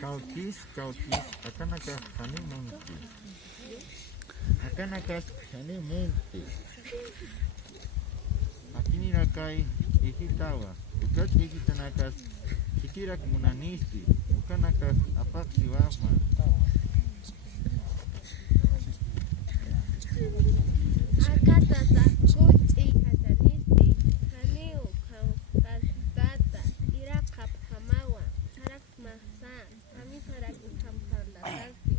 Kaukis, akanaka hanimunti. Akanakas hanimunti. Akinirakai hijitawa. Ukat hijitanakas chikirak munanisti. Ukanakas apaksi wafma. Akatata kuchi katanisti. Haniu kasgata. Irakap hamawa. Charak mahsan. Hamisarak ukamparlasasti.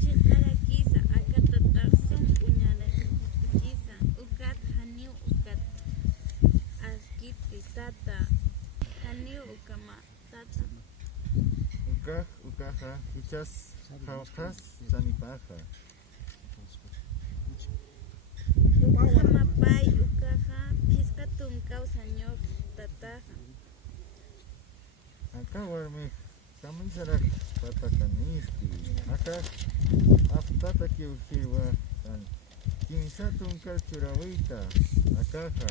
Chikarakisa akatatarsum uñalakisa ukat haniu ukat askiti tata haniu ukama tata Ukaja hichas jaujas sanipaja. ukamapay ukaja piskatun kawsañoq tataja Acá warmi kamisarak patakanisti. Acá aftata kiukiwa kimisatun kalchurawita. Akaja.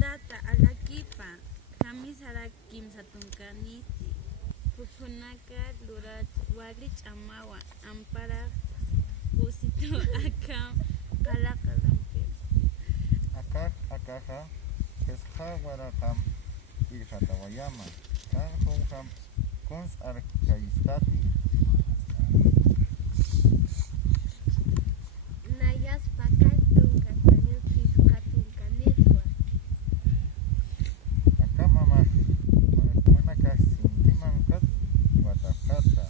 tata alakipa kamisarak kimsatunkaniti pupunaka lurach wali ch'amawa ampara pusito aka palaqalampi Akaja kesja warakam ilhatawayama. Kanjunjam kons arkaistati. Nayas pakatun kasaño piskatun kaniswa. Acá manaka sintiman kat watapkata.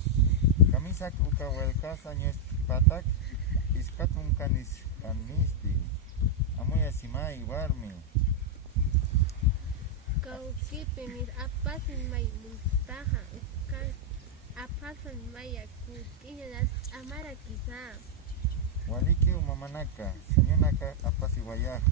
Kamisak uka welkasa nyes patak iskatun kanisti. Amuya simai warmi. Kaukipi mis apasin may mustaha. Apasan maya kukiñas amara quizá. Waliki umamanaka, señonaka apasiwayaj.